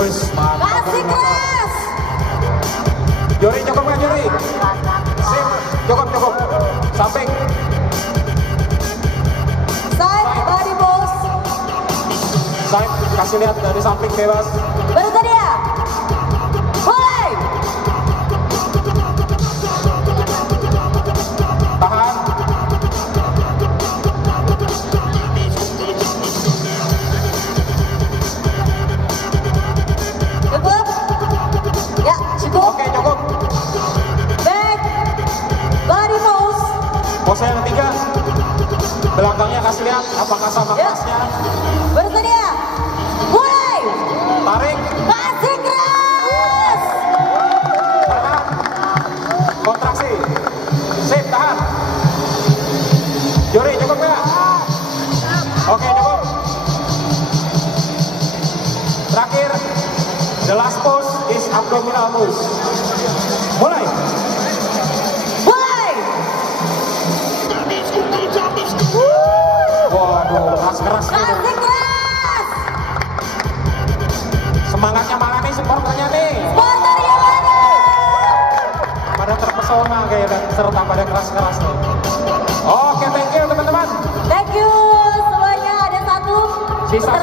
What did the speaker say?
Wis, mantap. Masih keras. Jori, cukup nggak Jori? Sip, cukup. Samping. Side body pose. Side, kasih lihat dari samping bebas. Bersedia. Mulai. Tahan. Cukup. Ya, cukup. Oke, cukup. Back body pose. Pose yang ketiga. Belakangnya kasih lihat apakah sama Ya. kelasnya. Bersedia. Mulai. Tarik. Masih keras. Tahan. Kontraksi. Sip, tahan. Jori, cukup nggak? Oke, cukup. Terakhir, the last pose is abdominal pose. Mulai. Mulai. Waduh, keras nih. Masih keras. Semangatnya mana nih supporternya nih? Sporternya mana? Pada terpesona kayak serta pada keras-keras nih. Oke, thank you teman-teman. Thank you semuanya. Ada satu. Sisa